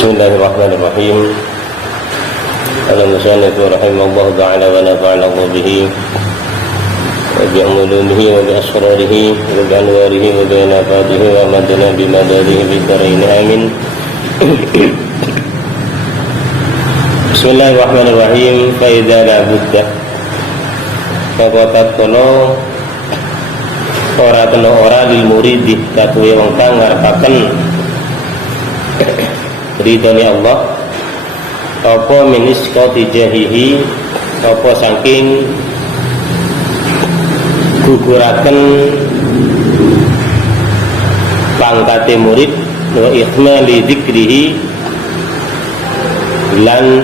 Bismillahirrahmanirrahim. Al-musannif rahimahullah ta'ala wa nafa'ana bihi wa bi'ulumihi wa bi'asrarihi wa bi'anwarihi wa bi'anafatihi wa madana bimadadihi bidarain amin. Bismillahirrahmanirrahim. Fa idza la budda faqat kono ora kena ora lil muridi katuwe wong kang ngarepaken ridhone Allah apa min isqati jahihi apa saking guguraken pangkate murid wa ikhmali dzikrihi lan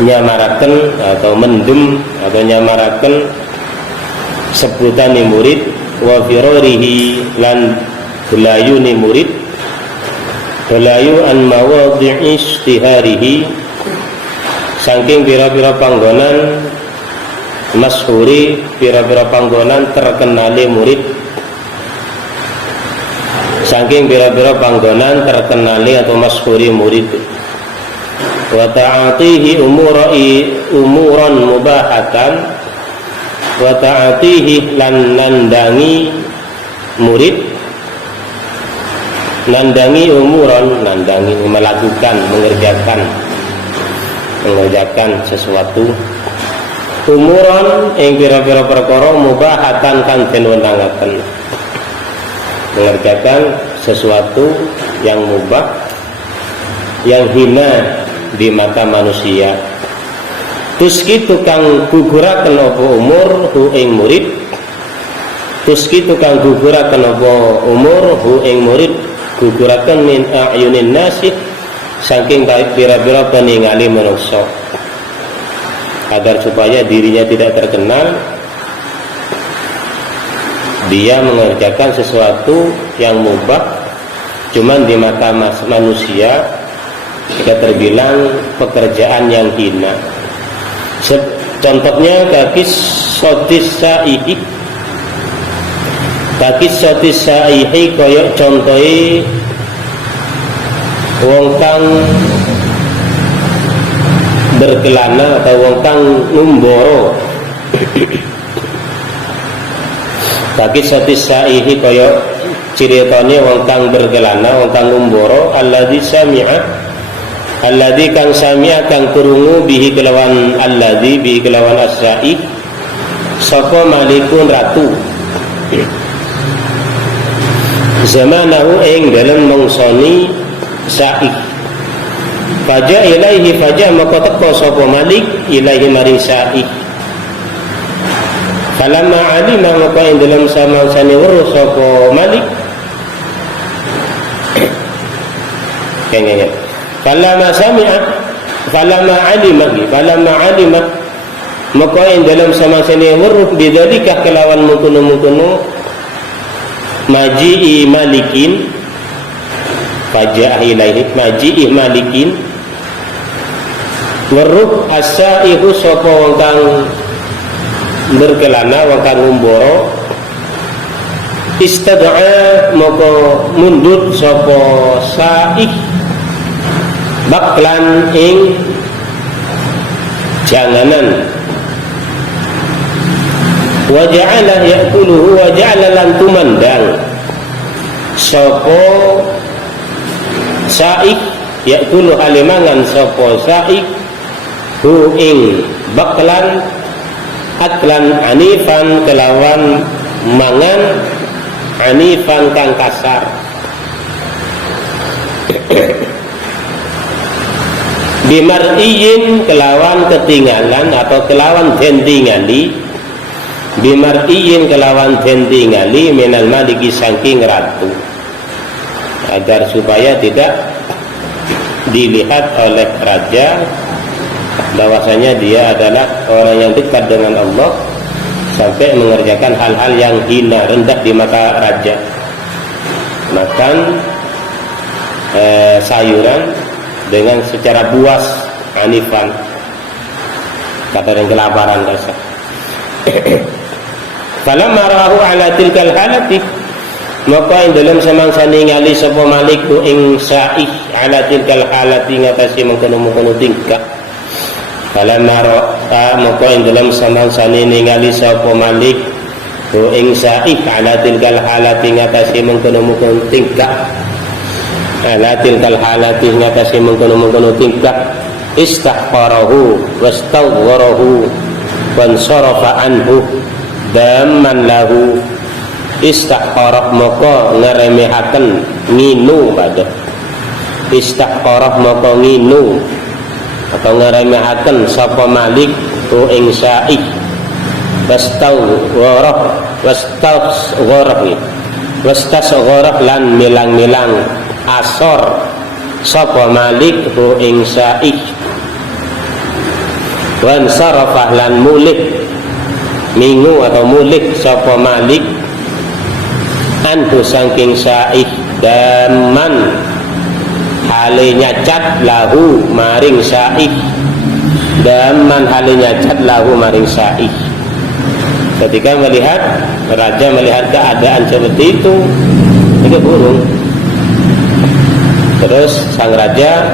nyamaraken atau mendem atau nyamaraken sebutane murid wa firarihi lan belayune murid belayu an mawadhi istiharihi saking pira-pira panggonan masyhuri pira-pira panggonan terkenale murid saking pira-pira panggonan terkenale atau masyhuri murid wa ta'atihi umuran mubahatan wa ta'atihi lan nandangi murid nandangi umuran, nandangi melakukan, mengerjakan sesuatu umuran yang kira-kira perkara mubahatan kang den wenangaken mengerjakan sesuatu yang mubah yang hina di mata manusia tuski tukang guguraken apa umur hu ing murid tuski tukang guguraken apa umur hu ing murid guguraken min a'yunin nasi saking pira-pira peningali manusia agar supaya dirinya tidak terkenal dia mengerjakan sesuatu yang mubah cuman di mata manusia tidak terbilang pekerjaan yang hina. Contohnya kaki sotis sa'ihi koyok contohi wong kang berkelana atau wong kang numboro kaki sotis sa'ihi koyok ciritone wong kang berkelana wong kang numboro alladzi kang sami'a kang kurungu bihi kelawan alladzi bihi kelawan as-sa'i sapa malikun ratu zamanahu ing dalam mengsoni sa'i faja ilaihi faja maka teko sapa malik ilaihi maring sa'i falamma alima maka ing dalam samangsane weruh sapa malik kengene falamma alima maka ing dalam samangsane weruh bidzalika kelawan mungkunu maji'i malikin faja'ah ilaihi maji'i malikin weruh as-sa'ihu sapa wong kang berkelana wong kang ngumbara istad'a maka mundur sapa sa'ih baklan ing janganan wa ja'ala ya'kuluhu wa ja'ala lan tumandang sapa sa'i ya'kulu halimangan sapa sa'i hu ing baklan aklan anifan kelawan mangan anifan kang kasar bimar'iyin kelawan ketinggalan atau kelawan den tingali bimar'iyin kelawan den tingali minal maliki saking ratu agar supaya tidak dilihat oleh raja bahwasanya dia adalah orang yang dekat dengan Allah sampai mengerjakan hal-hal yang hina rendah di mata raja makan sayuran dengan secara buas anifan kata yang kelaparan dasar falamma ra'ahu ala tilkal halati maka ing dalam semangsa ningali sapa malik ing sa'ih ala tilkal halati ngatasi mengkono-mengkono tingkah. Falamma ra'a maka ing dalam samangsane ningali sapa Malik hu ing Sa'id ala tilkal halati ngatasi mengkono-mengkono tingkah. Ala tilkal halati ngatasi mengkono-mengkono tingkah, istahqarahu wastaghfarahu wansarafa anhu damman lahu. Istahqarah maka ngeremehaken nginu pada istahqarah maka nginu atau ngeremehaken sapa Malik tu ing Sa'id wastasghara lan milang-milang asor sapa Malik tu ing Sa'id wan sarafah lan mulih mingu atau mulih sapa Malik anhu saking Sa'id daman hale nyacat lahu maring Sa'id daman hale nyacat lahu maring Sa'id. Ketika raja melihat keadaan seperti itu burung, terus sang raja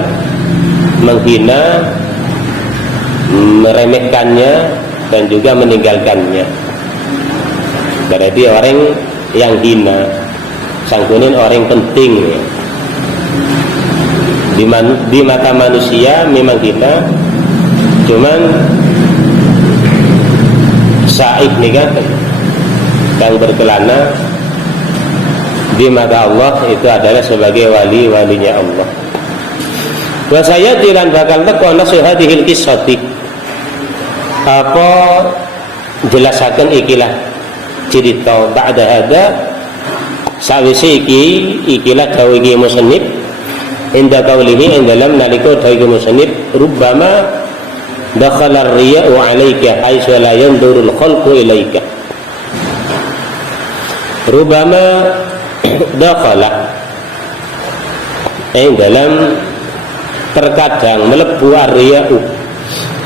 menghina, meremehkannya dan juga meninggalkannya. Berarti orang yang hina sangkunin orang penting ya. Di mata manusia memang hina, cuman Sa'id nih kan yang berkelana di mata Allah itu adalah sebagai wali-walinya Allah. Wa sayati lan bakal teko nasihadihil qissati apa jelasaken ikilah cerita ba'da hada sawise ikilah dawuh iki musannif inda qaulihi ing dalam nalika dawuh musannif rubbama dakhala ar-riya'u 'alaika haitsu la yanzurul khalqu ilaika. Rubbama dakhala ing dalam terkadang melebu ar-riya'u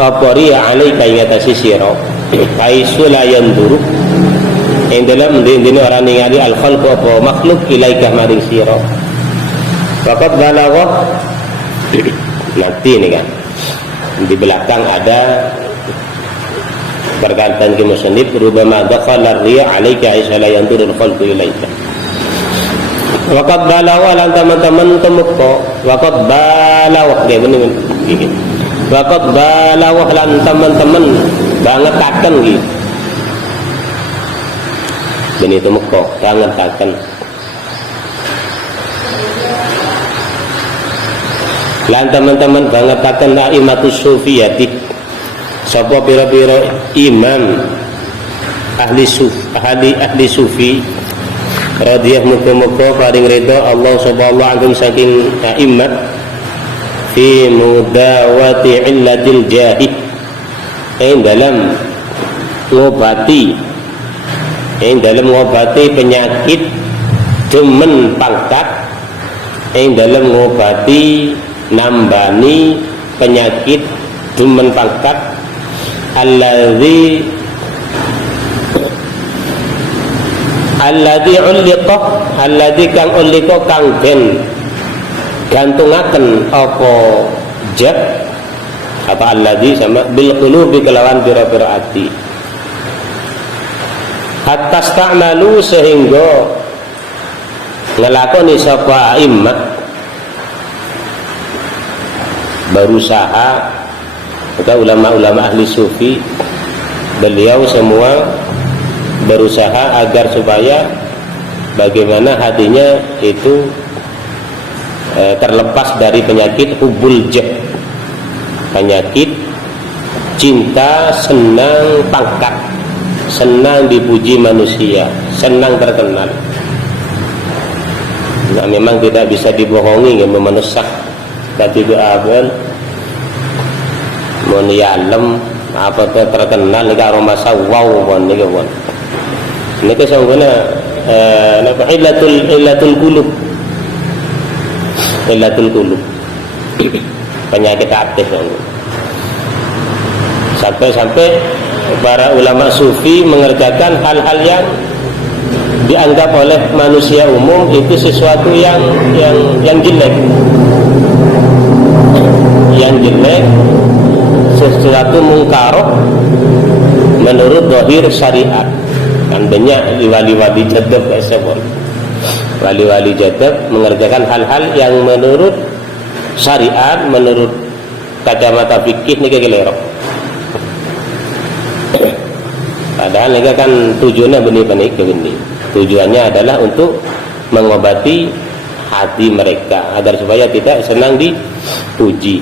apa riya 'alaika ing atase sira haitsu la yanzuru ing dalam ndene ora ningali al-khalqu apa makhluk ilaika maring sira. Faqad balagha nanti ini kan di belakang ada perkataan ke musannif rubama dakhala riya 'alaika aisala yanturul khalqu ilaika. Waqad balagha lan teman-teman temukko waqad balagha nggih bener iki. Waqad balagha lan teman-teman bangetaken iki. Beni temukko bangetaken. Lan teman-teman banget akan aimatus sufiyati sapa pira-pira imam ahli sufi radhiyallahu muga-muga paring ridha Allah subhanahu anhum saking aimat fi mudawati illatil jahid dalam ngobati penyakit demen pangkat dalam ngobati nambani penyakit demen pangkat alladzi kang ulika kang den gantungaken apa jab apa alladzi sama bil qulubi kelawan pira-pira ati hatta sta'malu sehingga ngelakoni sapa imam berusaha atau ulama-ulama ahli sufi beliau semua berusaha agar supaya bagaimana hatinya itu terlepas dari penyakit hubul jah, penyakit cinta senang pangkat, senang dipuji manusia, senang terkenal. Nah, memang tidak bisa dibohongi ya, memenusak tapi doakan mon yalem apa tuh terkenal karo masa wow mon niki mon niki sangguna napa illatul qulub penyakit hati sampai para ulama sufi mengerjakan hal-hal yang dianggap oleh manusia umum itu sesuatu yang jelek. sesuatu mungkaroh menurut zahir syariat. Kan banyak wali-wali jadab tersebut. Wali-wali jadab mengerjakan hal-hal yang menurut syariat, menurut kacamata fikih ini keliru. Padahal mereka kan tujuannya benih-benih begini. Tujuannya adalah untuk mengobati hati mereka agar supaya tidak senang dipuji.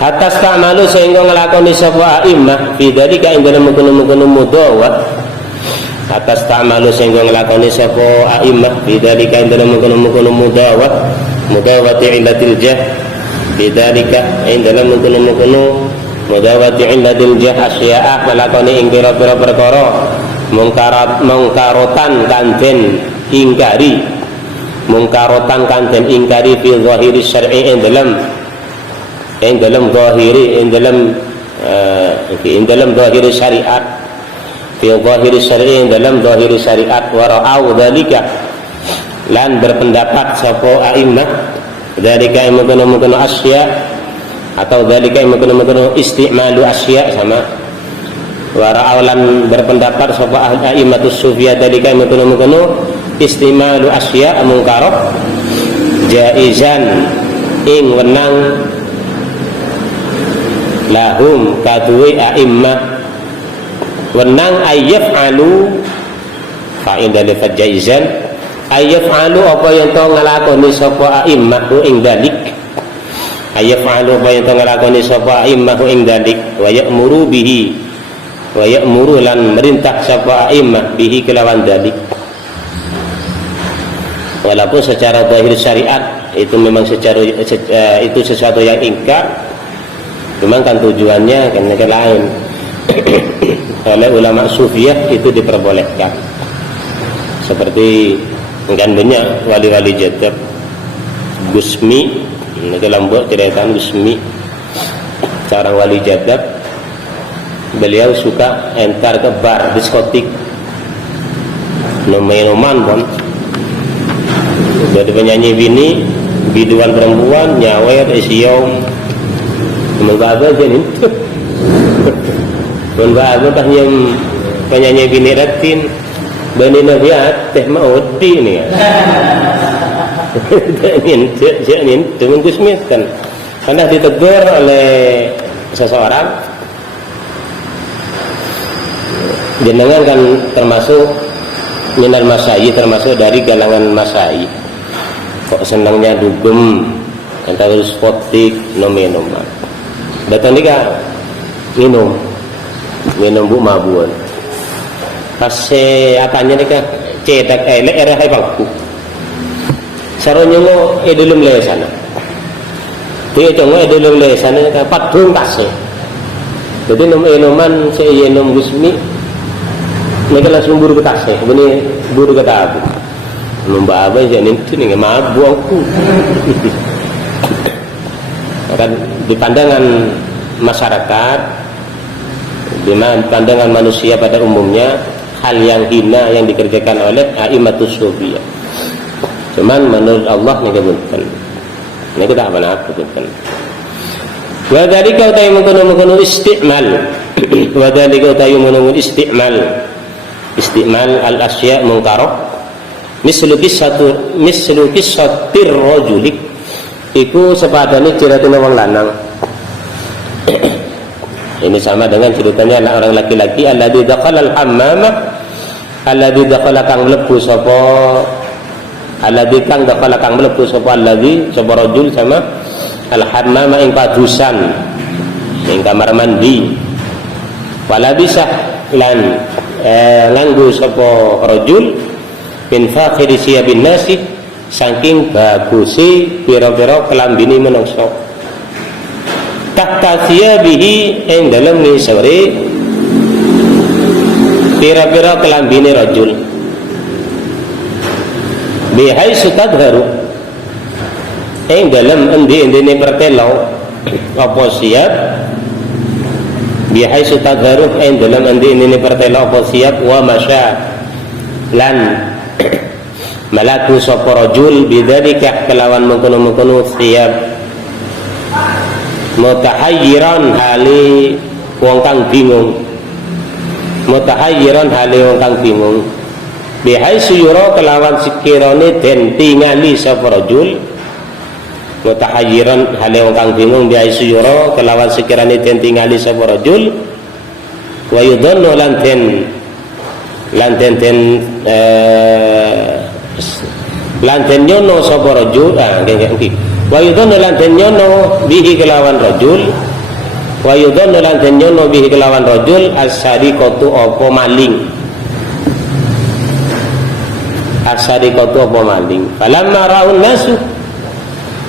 Atas ta'malu sehingga ngelakoni sapa a'immah fi dzalika ing dalem mungkon-mungkon mudawat. Atas ta'malu sehingga ngelakoni sapa a'immah fi dzalika ing dalem mungkon-mungkon mudawati illatil jah. Fi dzalika ing dalem mungkon-mungkon mudawati illatil jah asya'a ngelakoni ing pira-pira perkara mungkarotan kanten ingkari mungkarotan kanten ingkari fi zahiri syar'i ing dalam zahiri zahiri syariat fi zahiri syar'i dalam zahiri syariat wa ra'au dzalika lan berpendapat sapa a'immah dzalika mungkin asya atau dzalika mungkin istimalu asya sama wa ra'au lan berpendapat sapa a'immatus sufiyah dzalika mungkin istimalu asya mungkarah jaizan ing wenang lahum kadui a'immah wenang ayyaf'alu fa'inda lifat jaizan ayyaf'alu apa yang tau ngelakoni sapa a'immah ing dalik ayyaf'alu apa yang tau ngelakoni sapa a'immah ing dalik wa ya'muru bihi wa ya'muru lan merintah sapa a'immah bihi kelawan dalik. Walaupun secara zahir syariat itu memang itu sesuatu yang ingkar, memang kan tujuannya kan lain. Oleh ulama sufiyah itu diperbolehkan. Seperti kan banyak wali-wali jadab Gusmi, dalam buat ceritakan Gusmi seorang wali jadab, beliau suka entar ke bar diskotik noman pun dari penyanyi bini biduan perempuan nyawer isiom mengapa jadi mengapa tah yang penyanyi bini ratin bani nabiat teh maudi ni ini dengan Gusmi kan karena ditegur oleh seseorang jenengan kan termasuk minal masai, termasuk dari galangan masai. Kok senangnya dugem antara spotik nomen-nomen datang nika minum bu mabuan pas apanya nika cetak elek era hai bangku saronyo ngo edulum le sana dia congo edulum le sana nika padung kase jadi nomen-nomen saya nom Gusmi nika langsung buru ke tasnya ini buru ke tabu lomba apa jadi itu nih mabuk aku kan di pandangan masyarakat di pandangan manusia pada umumnya hal yang hina yang dikerjakan oleh a'immatus sufiyah cuman menurut Allah nih kebetulan ini kita apa kebetulan wa dzalika utai mengkono istimal wa dzalika utai mengkono istimal al-asya mungkarah mislu kissatir rajuli iku sepadane ceritane wong lanang. Ini sama dengan ceritanya orang laki-laki alladzi dakhala al-hammama alladzi dakhala kang mlebu sapa alladzi kang dakhala kang mlebu sapa alladzi sapa rajul sama al-hammama ing padusan ing kamar mandi wala bisa lan nganggo sapa rajul min fakhiri siyabin nasi saking bagusi pira-pira kelambine menungso tahta siyabihi ing dalem ngisore pira-pira kelambine rajul bihai sutadharu ing dalem endi-endine pertelo apa siap bihai sutadharu ing dalem endi-endine pertelo apa siap wa masya lan malaku sapa rajul bidzalika kelawan mengkono-mengkono siap mutahayyiran hali wong kang bingung, mutahayyiran hale wong kang bingung, bihaitsu yura kelawan sekirane den tingali sapa rajul, mutahayyiran hale wong kang bingung bihaitsu yura kelawan sekirane den tingali sapa rajul, wa yudhannu lan den nyono sapa rajul, wa yudhannu lan den nyono bihi kelawan rajul, wa yudhannu lan den nyono bihi kelawan rajul as-sariqatu apa maling, as-sariqatu apa maling. Falamma ra'un nasu,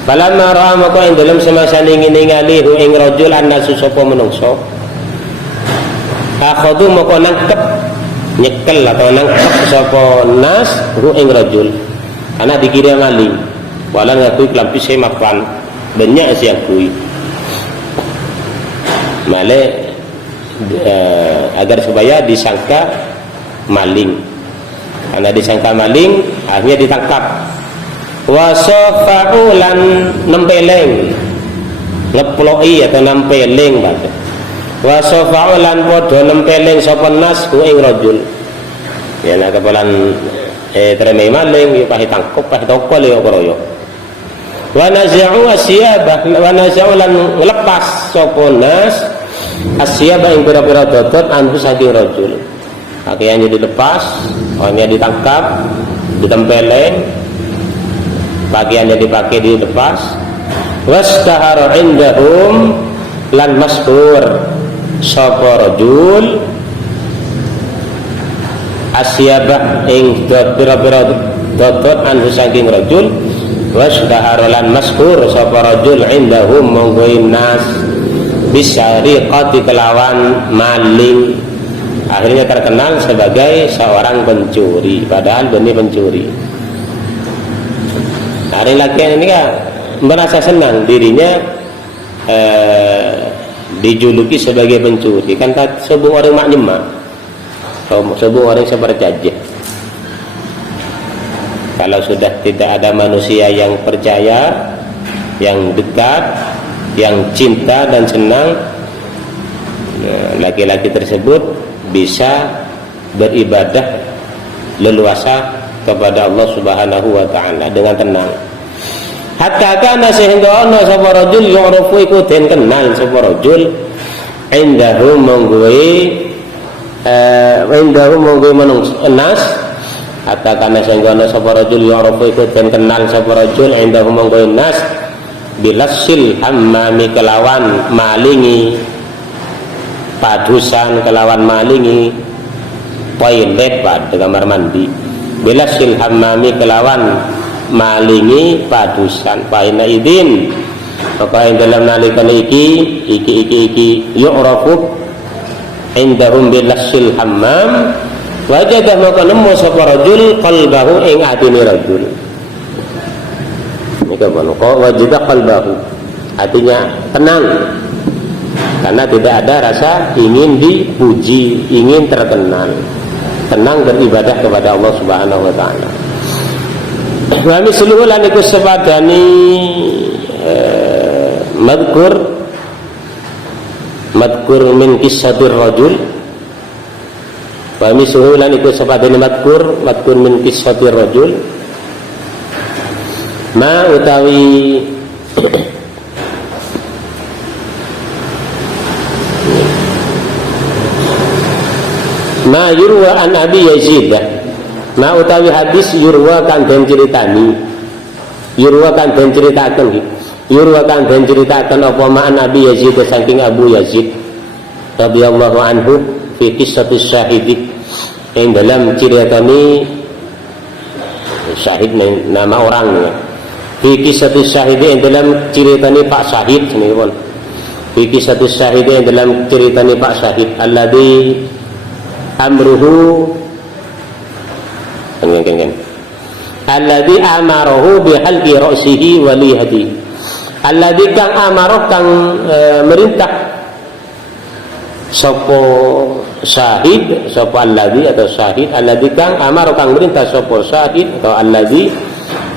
falamma ra'a maka ing dalem semasa ningali hu ing rajul an-nasu sapa menungso, akhadhu maka nangkep nyekel atau nangkep sapa nas hu ing rajul, karena dikira maling, walau ngakui kelampi saya makan banyak sih akui male agar supaya disangka maling, karena disangka maling akhirnya ditangkap. Wasofa'u lan nempeleng ngeploki atau nempeleng bae. Wasofa'u lan padha nempeleng sapa nas ku ing rajul, ya nek kepalan terima maling pahi tangkap pahi tokol ya kroyo. Wa naza'u asyabah, wa naza'u lan ngelepas sapa nas asyabah ing pira-pira dodot anhu saking rajul, pakaiannya dilepas, orangnya ditangkap, ditempeleng, pakaiannya dipakai dilepas. Wastahara indahum lan mastur sapa rajul asyabah ing pira-pira dodot anhu saking rajul. Wasdahara lan maskur sapa rajul indahum monggo nas bisariqati kelawan maling, akhirnya terkenal sebagai seorang pencuri padahal benih pencuri. Hari laki ini kan merasa senang dirinya dijuluki sebagai pencuri, kan sebuah orang maknyema, sebuah orang seperjajah. Kalau sudah tidak ada manusia yang percaya, yang dekat, yang cinta dan senang, laki-laki tersebut bisa beribadah leluasa kepada Allah Subhanahu wa taala dengan tenang. Hatta kana sehingga ana sapa rajul yu'rafu iku den kenal sapa rajul indahu monggoe manungsa nas. Hatta kana sehingga ana sapa rajul yu'rafu iku den kenal sapa rajul indahu monggoe nas bilasil hammami kelawan malingi padusan, kelawan malingi toilet pada kamar mandi, bilasil hammami kelawan malingi padusan. Paina idin maka ing dalam nalika iki yu'rafu indahum bilasil hammam wajadah maka nemu sapa rajul qalbahu ing atine rajul. Nika manoka wajadah qalbahu, artinya tenang karena tidak ada rasa ingin dipuji, ingin terkenal, tenang beribadah kepada Allah Subhanahu wa taala. Wa misluhu lan iku sepadani madkur min kissatir rajul. Wa misluhu lan iku sepadani madkur min kissatir rajul. Ma utawi ma yurwa an Abi Yazid, ma utawi hadis yurwa kan den ceritani, yurwa kan den ceritakan, yurwa kan den ceritakan apa ma an Abi Yazid saking Abu Yazid radhiyallahu anhu fi qissatis syahidi, yang dalam ceritani syahid nama orangnya, fi qissatis syahidi yang dalam ceritani Pak Syahid sini pun, fi qissatis syahidi yang dalam ceritani Pak Syahid alladzi amruhu alladzi amarahu bihalqi ra'sihi wa lihadi, alladzi kang amaroh kang merintah sapa syahid, sapa alladzi atau syahid, alladzi kang amaroh kang merintah sapa syahid atau alladzi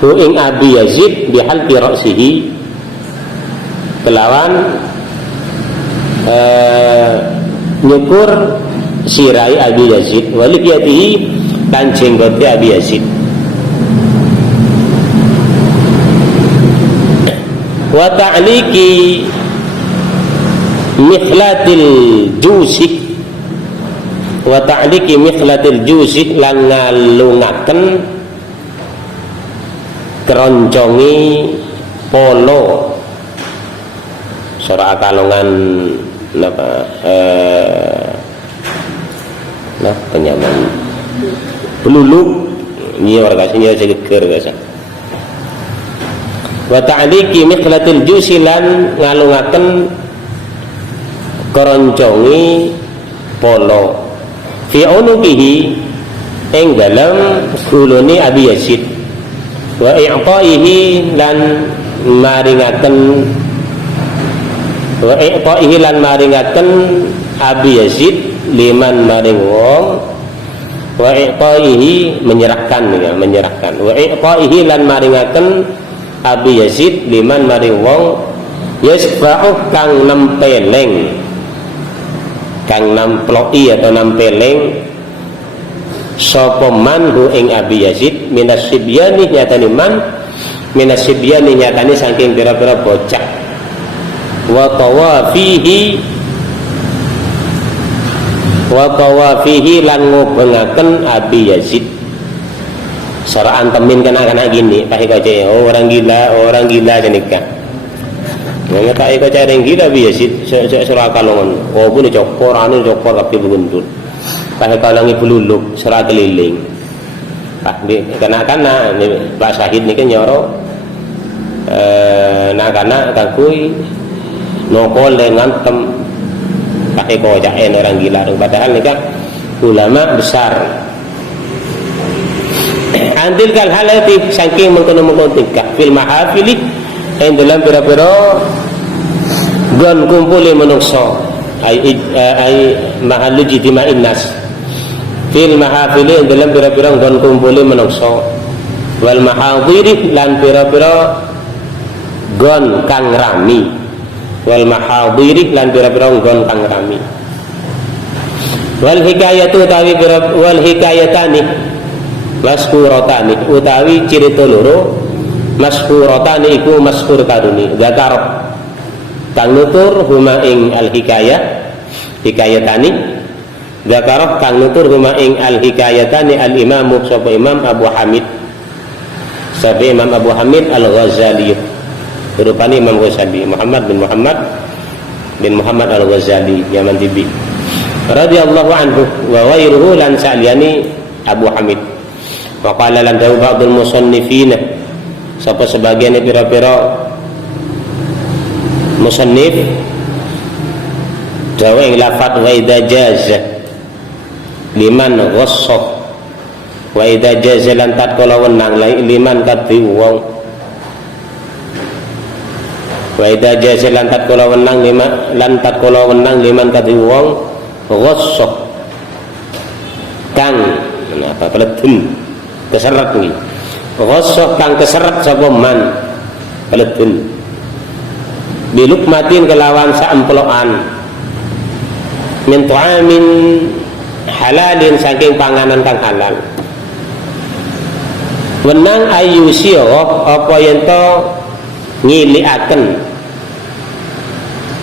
hu ing Abi Yazid bihalqi ra'sihi kelawan nyukur sirai Abi Yazid waliyatihi lan jenggote Abi Yazid. Wa ta'liqi mikhlatil jusik wa ta'liqi mikhlatil jusik lan ngalungaken keroncongi polo sora kalongan napa penyaman peluluk ini orang kasihnya seger guys. Wa ta'liqi mikhlatil jusi lan ngalungaken keroncongi polo fi unuqihi ing dalem gulune Abi Yazid wa i'ta'ihi lan maringaken Abi Yazid liman maring wong wa i'ta'ihi menyerahkan wa i'ta'ihi lan maringaken Abi Yazid liman maring wong yasfa'u kang nempeleng kang namploki atau nampeleng sapa man hu ing Abi Yazid minas sibyani nyatani man minas sibyani nyatani saking pira-pira bocah wa tawafihi lan ngobengaken Abi Yazid saraan temin kena gini pakai kaca orang gila jenikah nggak tahu kau cari yang gila biasa surah kalongan oh pun cokor tapi beguntur pakai kalongi peluluk surah keliling karena ini Pak Syahid ini kan nyoro karena kakui nokol dengan tem pakai kocain orang gila padahal ini kan ulama besar antil kal halati saking mengkono-mengkono tingkah fil mahafili yang dalam pira-pira gon kumpuli menungso ai mahallu jidima'in nas fil mahafili yang dalam pira-pira gon kumpuli menungso wal mahadiri lan pira-pira gon kang rami wal mahadiri lan pira-pira gon kang rami wal hikayatu utawi wal hikayatani maskuratani utawi cerita loro maskuratani iku maskur karuni zakarok kang nutur huma ing al hikayah hikayatani zakarok kang nutur huma ing al hikayatani al imamu sapa Imam Abu Hamid sabi Imam Abu Hamid al Ghazali rupane Imam Ghazali Muhammad bin Muhammad al Ghazali Yaman Tibi radhiyallahu anhu wa ghairuhu lan sa'liyani Abu Hamid wa qala lan dawu ba'dul musannifina sapa sebagian pira-pira musannif dawa ing lafadz wa idza jaza liman ghassah wa idza jaza lan tatkala wenang liman kadhi wong wa idza jaza lan tatkala wenang liman kadhi wong ghassah kang apa peletun keseret nih ghassah kang keseret sapa man peletun biluk matin kelawan saemploan min tu'amin halalin saking panganan kang halal wenang ayusio apa yen to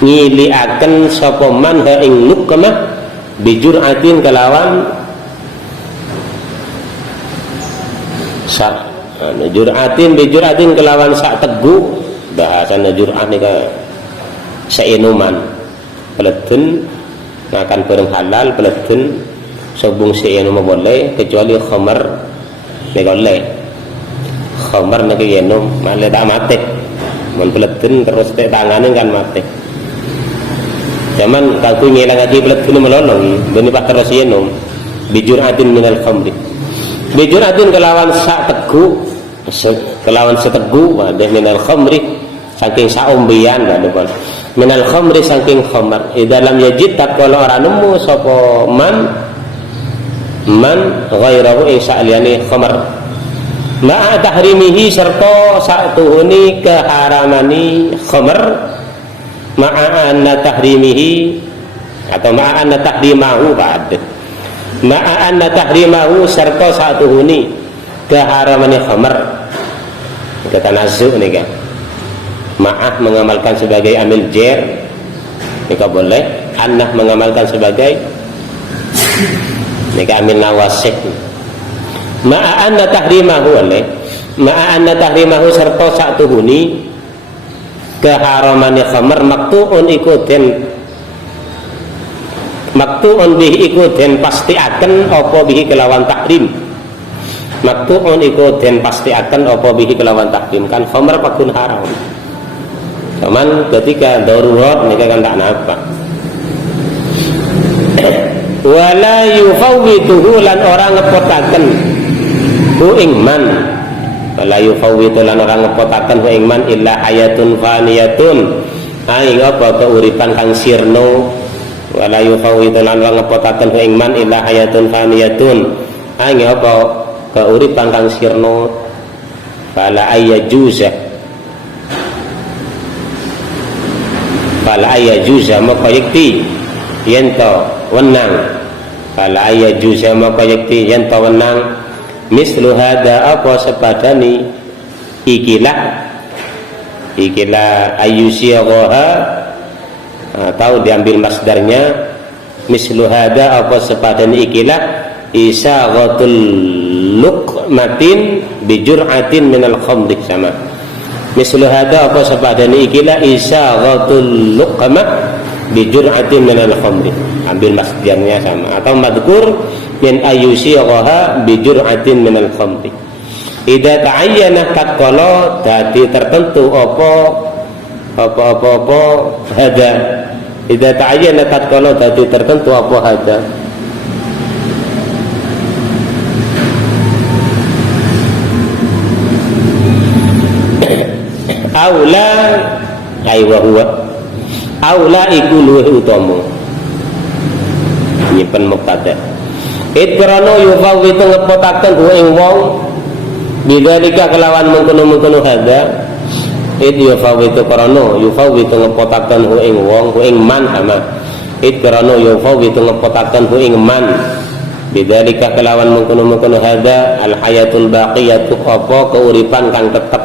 ngiliaken sapa man ha ing nukmah bijuratin kelawan juratin kelawan sak teguh bahasana jur'ah nika seinuman peletun akan bareng halal peletun sobung seinuma boleh kecuali khamar nika oleh khamar nika yenum malah tak mati men peletun terus tek tangane kan mati zaman kaku ngilang lagi peletun melolong beni pak terus yenum bijuratin minal khamri bijuratin kelawan sak teguh kelawan setegu ada minal khamri saking saumbian ada minal khamri saking khamar dalam yajid tak kalau orang nemu sapa man ghairahu sa'liyani khamar ma'a tahrimihi serta satuhuni keharamani khamar ma'a anna tahrimihi atau ma'anna tahrimahu ba'd ma'anna tahrimahu serta satuhuni keharamane khamar kata nazuk nih kan ma'ah mengamalkan sebagai amil jer nikah boleh, annah mengamalkan sebagai nikah amil nawasih ma'anna tahrimahu oleh ma'anna tahrimahu serta satuhuni keharamane khamar maktuun bihi ikutin pasti akan apa bihi kelawan tahrim maktuun ikutin pasti akan apa bihi kelawan tahrim kan khamar pakun haram cuman ketika darurat ini kan tak napa wala yufawwituhu lan orang ngepotaken hu ing man wala yufawwitu lan orang ngepotaken hu ing man illa hayatun faniyatun aing apa keuripan kang sirno wala yufawwitu lan orang ngepotaken hu ing man illa hayatun faniyatun aing apa keuripan kang sirno fala ayyajuza fala ayyajuza maka yakti yento wenang fala ayyajuza maka yakti yento wenang mislu hada apa sepadani ikilah ayyusiyaghaha atau diambil masdarnya mislu hada apa sepadani ikilah isaghatul luqmatin bijur'atin minal khamri sama mislu hada apa sepadani ikilah isaghatul luqmah bijur'atin minal khamri ambil masdarnya sama atau madkur min ayyusiyaghaha bijur'atin minal khamri idza ta'ayyana tatkala dadi tertentu apa hada idza ta'ayyana tatkala dadi tertentu apa hada aula aywa huwa aula iku luwih utama nyimpen mubtada ikrana yufawwitu ngepotaken ku ing wong bidzalika kelawan mengkono-mengkono hada yufawwitu krana yufawwitu ngepotaken ku ing wong ku ing man ama ikrana yufawwitu ngepotaken ku ing man bidzalika kelawan mengkono-mengkono hada al hayatul baqiyatu apa keuripan kang tetep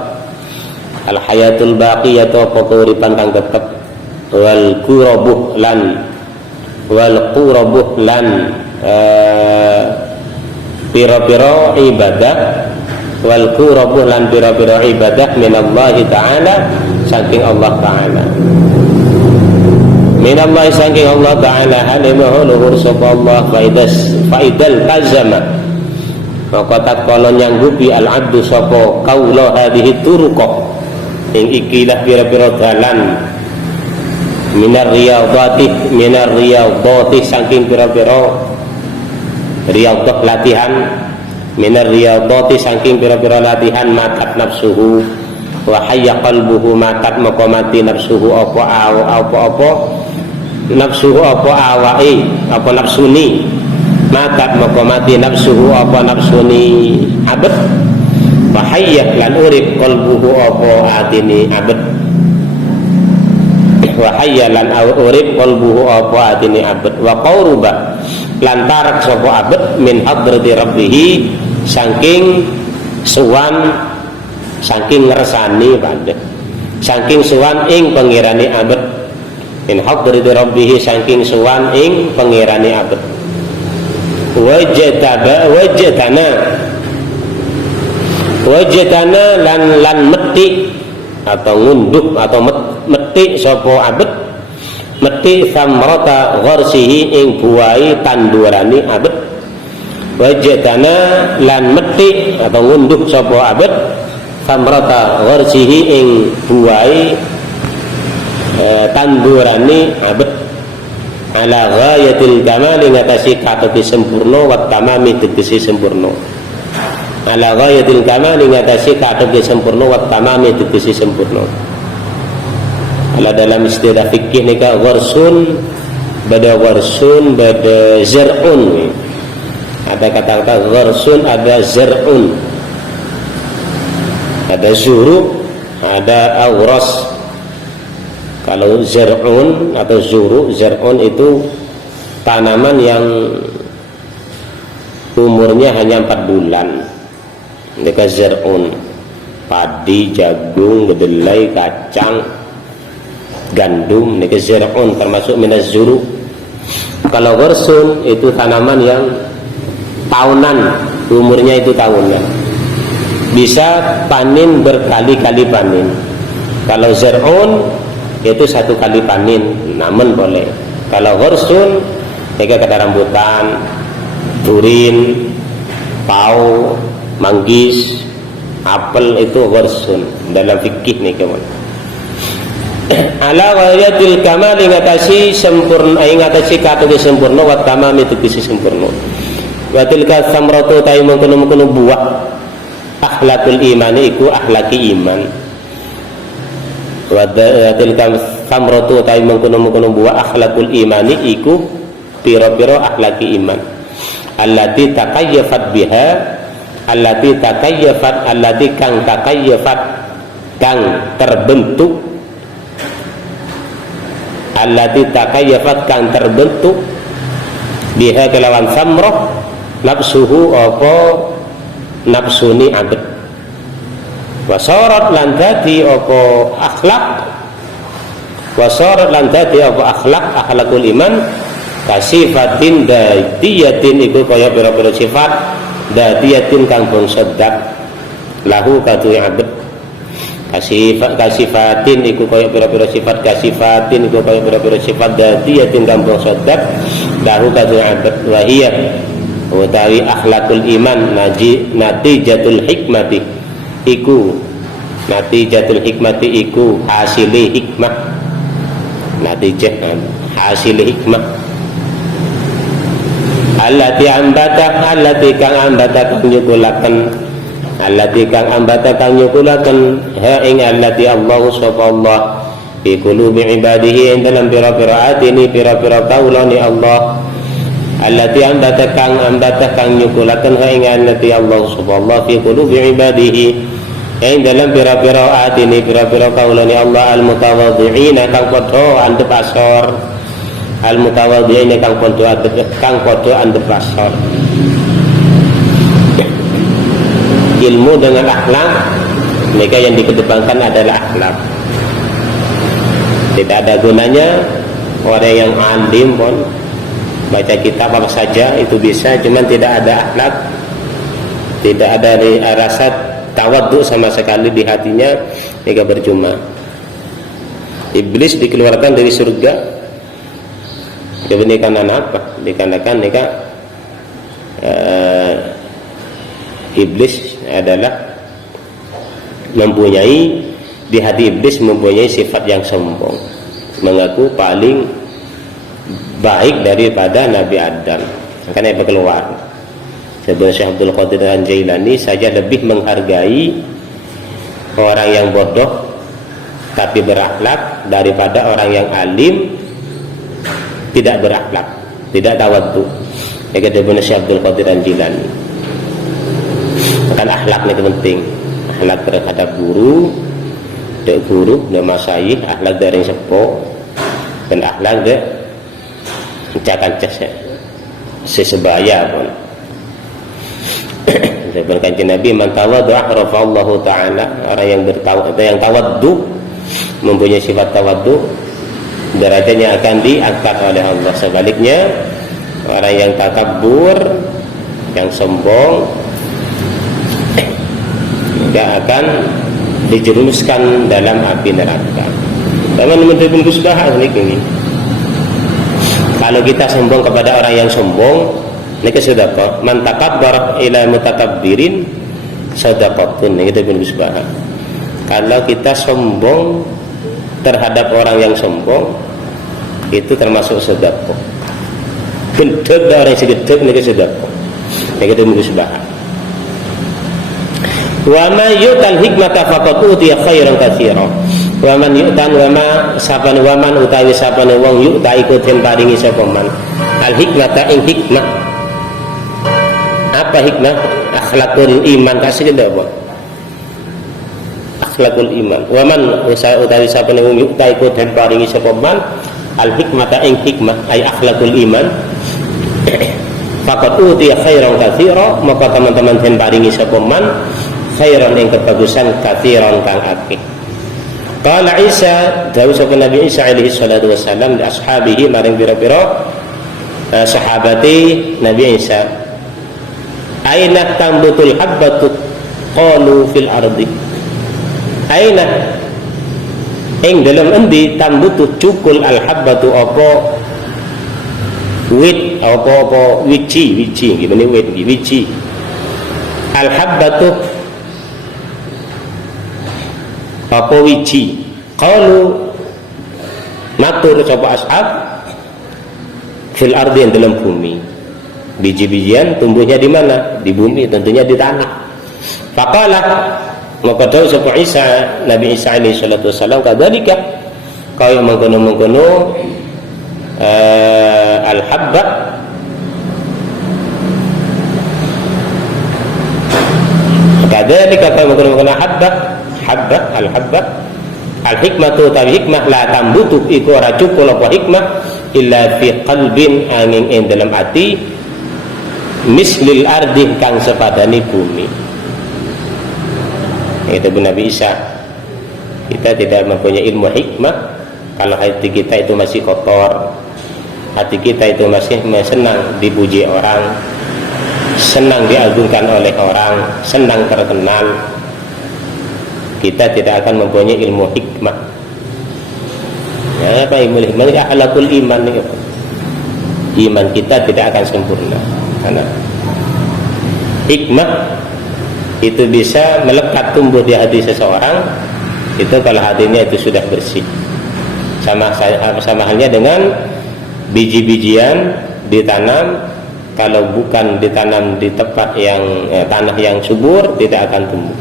al hayatul baqiyatu apa keuripan kang tetep wal qurabuh lan pira-pira ibadah wal qurabuh lan pira-pira ibadah minallahi ta'ala saking Allah ta'ala minallahi saking Allah ta'ala halimahu luhur sapa Allah faidal tazama maka tatkala nyanggupi al-abdu sapa kaula hadhihi turuqah ing ikilah pira-pira dalan minar riyadati saking pira-pira riyadah latihan minar riyadati saking pira-pira latihan matat nafsuhu wa hayya qalbuhu matat maka mati nafsuhu apa nafsuhu apa awai apa nafsuni matat maka mati nafsuhu apa nafsuni abad wa hayya lan urip qalbuhu apa atini abad wa hayya lan urip qalbuhu apa atini abad wa qauruba lan tarak sapa abad min hadrati rabbih saking suwan saking ngersani bande saking suwan ing pangirane abad min hadrati rabbih saking suwan ing pangirane abad wajatana lan meti atau ngunduh atau meti sapa abad meti samrata gharsihi ing buai tandurane abad wajatana lan meti atau ngunduh sapa abad samrata gharsihi ing buai tandurane abad ala ghayatil kamal ngatasi katopi sempurna wa tamami tegesi sempurna ala ghayatil kamal ngatasi katopi sempurna wa tamami tegesi sempurna. Ala dalam istilah fikih nika gharsun bada zar'un ada kata-kata gharsun ada zar'un ada zuru ada awras. Kalau zar'un atau zuru zar'un itu tanaman yang umurnya hanya 4 bulan. Mereka zer'un, padi, jagung, kedelai, kacang, gandum. Mereka zer'un termasuk minaz zuru. Kalau gharsun itu tanaman yang tahunan, umurnya itu tahunan, bisa panen berkali-kali panen. Kalau zer'un itu 1 kali panen, namun boleh. Kalau gharsun mereka kata rambutan, durin, pau, manggis, apel, itu gharsun dalam fikih nih kawan. Ala waliyatil kamal ingatasi sempurna, ingatasi kata sempurna, wa tamam itu kisi sempurna. Wa tilka samratu ta mungkunu buah akhlakul iman iku akhlaki iman. Wa tilka samratu ta mungkunu buah akhlakul iman iku piro-piro akhlaki iman. Allati takayyafat biha, allati takayyafat, allati kang takayyafat, kang terbentuk, allati takayyafat kang terbentuk biha kelawan samroh nafsuhu apa nafsuni abad, wasorot lan dadi apa akhlak, wasorot lan dadi apa akhlak, akhlakul iman kasifatin dadiyatin iku kaya pira-pira sifat dadiyatin kang bangsadak lahu kadu abad. Kasifatin iku kaya pira-pira sifat, kasifatin iku kaya pira-pira sifat dadiyatin kang bangsadak lahu kadu abad. Wa hiya utawi akhlakul iman natijatul hikmati iku, natijatul hikmati iku hasili hikmah, natijah hasili hikmah. Allati ambata, allati kang ambata kang nyukulaken, allati kang ambata kang nyukulaken ha ing allati Allah sapa Allah fi qulubi ibadihi ing dalam pira-pira atini pira-pira kaulane Allah. Allati ambata kang nyukulaken ha ing allati Allah sapa Allah fi qulubi ibadihi ing dalam pira-pira atini pira-pira kaulane Allah al-mutawadhi'ina kang padha andhep asor, al-mutawadhi'ina kang padha andhep asor. Ilmu dengan akhlak, mereka yang dikedepankan adalah akhlak. Tidak ada gunanya orang yang alim pun baca kitab apa saja itu bisa, cuman tidak ada akhlak, tidak ada rasa tawadhu sama sekali di hatinya, mereka percuma. Iblis dikeluarkan dari surga dikarenakan apa? Dikarenakan mereka iblis adalah mempunyai, di hati iblis mempunyai sifat yang sombong, mengaku paling baik daripada Nabi Adam, makanya dia keluar. Sebenarnya Syekh Abdul Qadir Al-Jailani saja lebih menghargai orang yang bodoh tapi berakhlak daripada orang yang alim tidak berakhlak, tidak tawadhu. Ya kata Syekh Abdul Qadir Al-Jailani. Kan akhlak itu penting, akhlak terhadap guru, dan masyayikh, akhlak dari sepuh, dan akhlak dari mencakan sesebaya pun. Sebenarnya Nabi man tawaddu'a rafa'allahu ta'ala, orang yang tawaddu, mempunyai sifat tawaddu, derajatnya akan diangkat oleh Allah. Sebaliknya orang yang takabur, yang sombong, tidak akan dijerumuskan dalam api neraka. Teman-teman musbah ini. Kalau kita sombong kepada orang yang sombong, ini sedekah. Man takabbar ila mutakabbirin sadaqatun. Ini kita musbah. Kalau kita sombong terhadap orang yang sombong, itu termasuk sedekah. Gendeg orang yang segedeg ini sedekah. Ini kita musbah. Wa ma yu'tal hikmata faqad utiya khairan katsira. Wa man yu'tan wa ma sapane wa man utawi sapane wong yu'ta iku den paringi sapa man. Al hikmata ing hikmah. Apa hikmah? Akhlakul iman kasih apa? Akhlakul iman. Wa man utawi sapane wong yu'ta iku den paringi sapa man. Al hikmata ing hikmah ay akhlakul iman. faqad utiya khairan katsira, maka teman-teman den paringi sapa man khairan ing kebagusan katsiran kang akeh. Qala Isa, dawuh sapa Nabi Isa alaihi salatu wassalam li ashabihi maring pira-pira sahabati Nabi Isa, aina tambutul habbatu qalu fil ardi, aina ing dalam endi tambutu cukul al habbatu apa wit apa wiji gimana wit wiji al habbatu apa wiji. Qalu matur sapa ashab fil ardi, yang dalam bumi. Biji-bijian tumbuhnya di mana? Di bumi, tentunya di tanah. Faqala, maka dawuh sapa Isa, Nabi Isa alaihi salatu wasallam, kadzalika kaya mengkono-mengkono al habba kadzalika kaya mengkono-mengkono habba al habba al hikmatu ta hikmah la tambutu iku ora cukul apa hikmah illa fi qalbin angin ing dalam ati mislil ardi kang sepadani bumi. Itu Nabi Isa. Kita tidak mempunyai ilmu hikmah kalau hati kita itu masih kotor, hati kita itu masih senang dipuji orang, senang diagungkan oleh orang, senang terkenal, kita tidak akan mempunyai ilmu hikmah. Ya, apa ilmu hikmah? Akhlakul iman. Iman kita tidak akan sempurna karena hikmah itu bisa melekat tumbuh di hati seseorang itu kalau hatinya itu sudah bersih. Sama halnya dengan biji-bijian ditanam, kalau bukan ditanam di tempat yang tanah yang subur tidak akan tumbuh.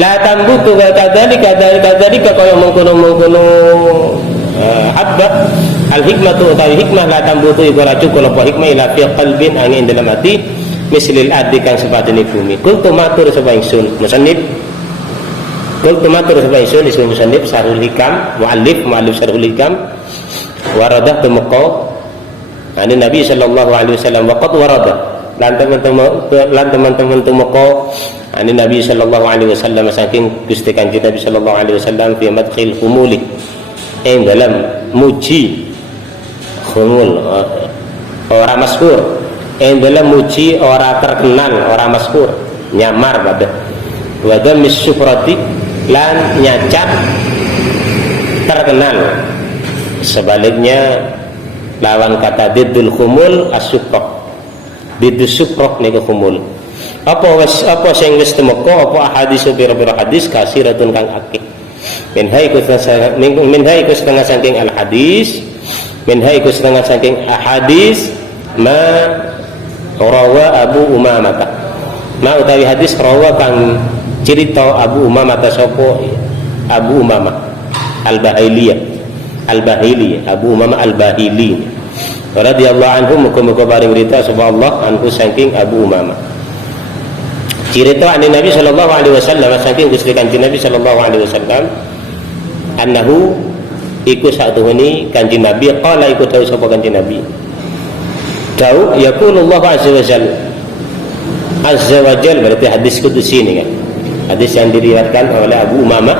La tambutu kadzalika kaya mengkono habba al hikmatu utawi hikmah la tambutu iku ora cukup apa hikmah ila fi qalbin angin dalam hati mislil ardi kang sepadane bumi. Qultu matur sapa ingsun musannif, qultu matur sapa ingsun isun musannif Sarhul Hikam muallif Sarhul Hikam waradah temeka ani Nabi sallallahu alaihi wasallam waqad warada lan teman-teman temeka ani Nabi sallallahu alaihi wasallam saking Gusti Kanjeng Nabi sallallahu alaihi wasallam fi madkhil khumuli ing dalam muji khumul ora masyhur, ing dalam muji ora terkenal, ora masyhur, nyamar pada wa misyuhrati lan nyacat terkenal. Sebaliknya lawan kata diddul khumul as-sukrah, diddus sukrah niku khumul. Apa sing wis temeka apa hadis pira-pira hadis kasiratun kang akeh. Minha iku setengah saking al hadis, minha iku setengah saking ahadis ma rawa Abu Umamah. Ma utawi hadis rawa kang cerita Abu Umamah sapa Abu Umamah Al-Bahiliyah Abu Umamah Al-Bahili radhiyallahu anhu, muga-muga paring berita sapa Allah anhu saking Abu Umamah. Cerita an Nabi sallallahu alaihi wasallam saking Gusti Kanjeng Nabi sallallahu alaihi wasallam annahu iku satuhuni Kanjeng Nabi qala iku dawuh sapa Kanjeng Nabi dawuh yaqulullahu azza wa jalla berarti hadis qudsi ini kan, hadis yang diriwayatkan oleh Abu Umamah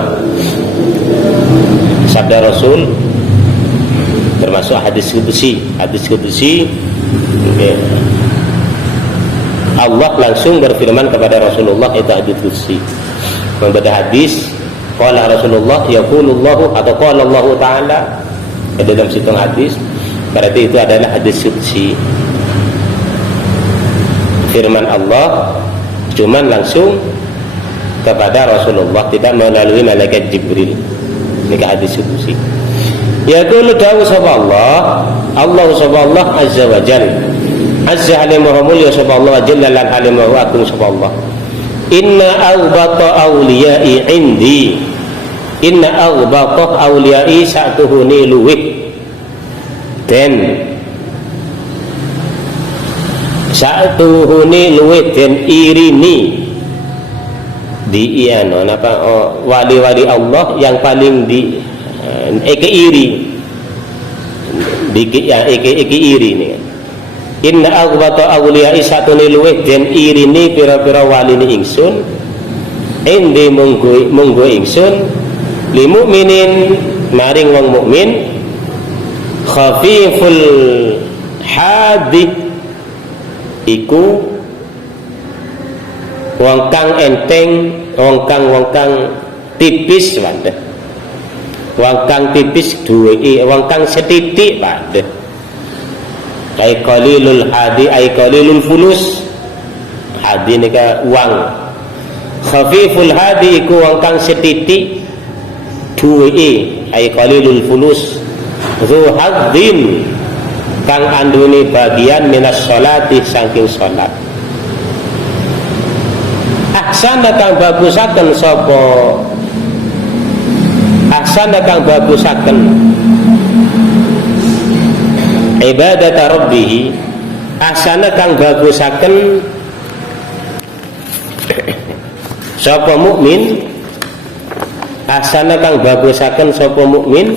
sabda Rasul termasuk hadis qudsi okay. Allah langsung berfirman kepada Rasulullah, itu hadis qudsi. Membaca hadis qala Rasulullah yaqulullahu atau qala Allah taala dalam situng hadis, berarti itu adalah hadis qudsi. Firman Allah cuman langsung kepada Rasulullah, tidak melalui malaikat Jibril. Ini hadis qudsi. Yaqulu dawuh sapa Allah sapa Allah azza wa jalla, azza alimahumul ya sapa Allah jalla lan alimahu agung sapa Allah, inna aghbata awliyai indi, inna aghbata awliyai sa'tuhuni luwih den sa'tuhuni luwih den irini di iano napa wali-wali Allah yang paling keiri Diki ya iki iri nih. Inna aghbata awliya'i satune luweh den irini pira-pira waline ingsun ende munggo ingsun li mukminin maring wong mukmin khafiful hadi iku wong kang enteng, wong kang tipis wadah. Wong kang tipis duwe, wong kang setitik wadah. Ai qalilul hadi ai qalilul fulus. Hadi nika uang. Khafiful hadi iku wong kang setitik duwe ai qalilul fulus. Zu hadzin kang andune bagian minas sholati saking salat. Ahsana kang bagusaken sapa ahsana kang bagusaken ibadat rabbih ahsana kang bagusaken sapa mukmin ahsana kang bagusaken sapa mukmin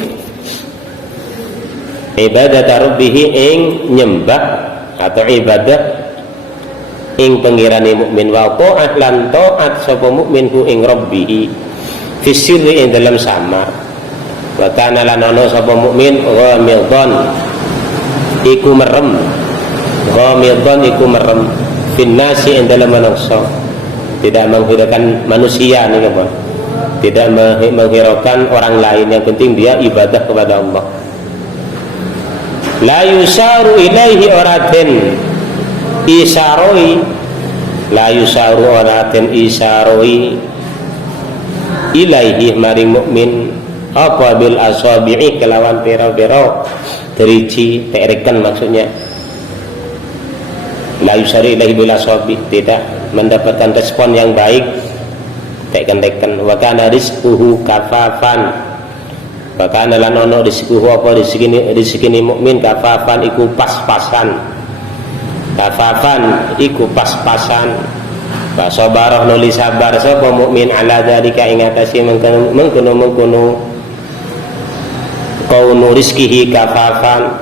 ibadat rabbih ing nyembah atau ibadah ing pengirane mukmin wa ta'at lan ta'at sapa mukmin hu ing rabbih fisirri ing dalam sama wa kana lan ana sapa mukmin ghamidhan iku merem ghamidhan iku merem finnasi ing dalam manusia tidak menghiraukan manusia nih apa tidak menghiraukan orang lain, yang penting dia ibadah kepada Allah. La yusaru ilaihi oraten isaroi la yusaru oraten isaroi ilaihi maring mukmin apa bil asabi'i kelawan pira-pira driji terekan maksudnya. La yusaru ilaihi bil asabi tidak mendapatkan respon yang baik tekan-tekan. Wa kana rizquhu kafafan wa kana lan ono rizquhu apa rezekine mukmin kafafan iku pas-pasan. Kafafan iku pas-pasan. Wa sabarah nuli sabar sapa mukmin ala dzalika ing atase mengkono kaunu rizqihi kafafan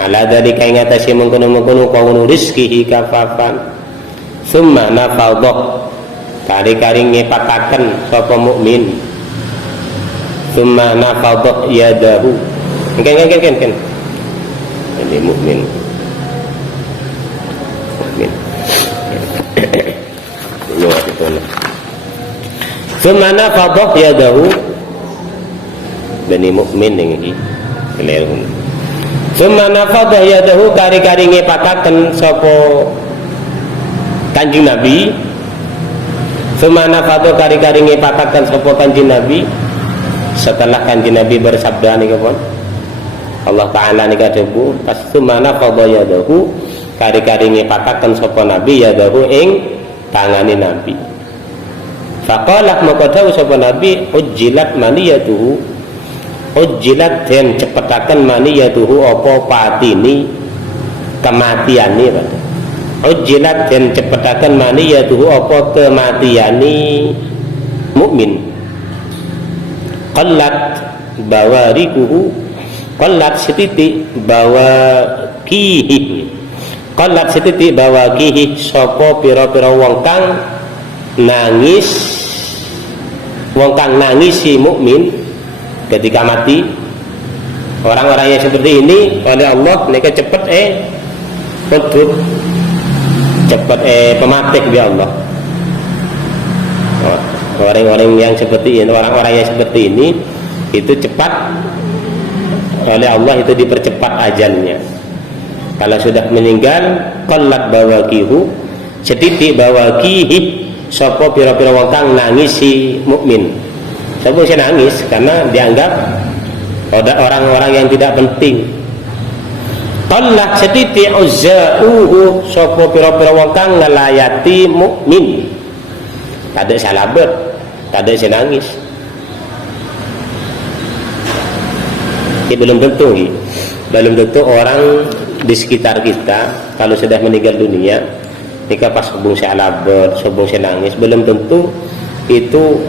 ala dzalika ing atase mengkono kaunu rizqihi kafafan. Summa nafadha kari-kari ngepataken sapa mukmin. Summa nafadha yadahu kan ini mukmin Summa nafadha yadahu bani mukmin ini keliru. Summa nafadha yadahu kari-kari ngepataken sapa Kanjeng Nabi. Summa nafadha kari-kari ngepataken sapa Kanjeng Nabi setelah Kanjeng Nabi bersabda nika pun Allah taala nika debu pas summa nafadha yadahu kari-kari ngepataken sapa Nabi yadahu ing tangane Nabi. Faqalah maka dawuh sapa Nabi ujjilat maniyatuhu ujjilat den cepetaken maniyatuhu apa patini kematiane Pak. Ujjilat den cepetaken maniyatuhu apa kematiane mukmin. Qallat bawarikuhu qallat setitik bawakihi qallat setitik bawakihi sapa pira-pira wong kang nangis si mukmin ketika mati. Orang-orang yang seperti ini oleh Allah mereka cepat pedut cepat pematih ya Allah. Orang-orang yang seperti ini, orang-orang yang seperti ini itu cepat oleh Allah itu dipercepat ajalnya. Kalau sudah meninggal qallat bawakihu setitik bawakihi sapa pira-pira wong kang nangis si mukmin. Sapa sing nangis karena dianggap ada orang-orang yang tidak penting. Qallat setitik uzzauhu sapa pira-pira wong kang ngelayati mukmin. Kada salabet, kada sing nangis. Ini belum tentu orang di sekitar kita kalau sudah meninggal dunia nikah pas hubung si alabet, hubung si nangis, belum tentu itu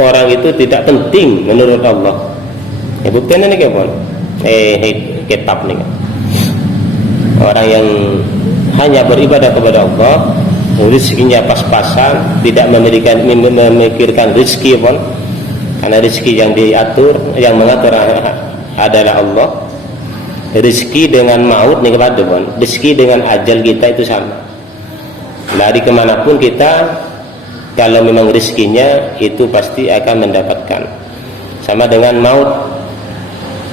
orang itu tidak penting menurut Allah. Ya buktinya nih kapan? kitab nih. Orang yang hanya beribadah kepada Allah, rezekinya pas-pasan, tidak memikirkan rezeki pun, karena rezeki yang diatur, yang mengatur adalah Allah. Rezeki dengan maut nih kepada pun, rezeki dengan ajal kita itu sama. Lari kemanapun kita, kalau memang rezekinya itu pasti akan mendapatkan. Sama dengan maut,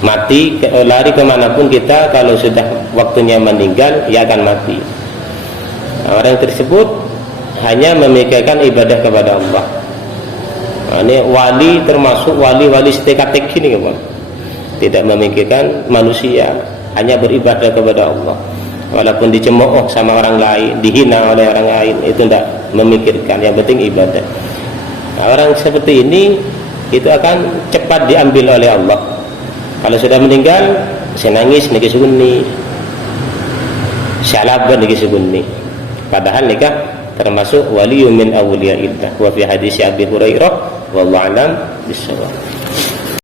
mati, lari kemanapun kita, kalau sudah waktunya meninggal, ya akan mati. Nah, orang tersebut hanya memikirkan ibadah kepada Allah. Nah, ini wali, termasuk wali-wali setek-tek ini, kawan. Tidak memikirkan manusia, hanya beribadah kepada Allah. Walaupun dicemooh sama orang lain, dihina oleh orang lain, itu tidak memikirkan. Yang penting ibadah. Nah, orang seperti ini itu akan cepat diambil oleh Allah. Kalau sudah meninggal, saya nangis niki sunni, syalaban niki sunni. Padahal nikah termasuk waliyun min awliyaillah. Wa fi hadis Abi Hurairah wallahu a'lam bishawab.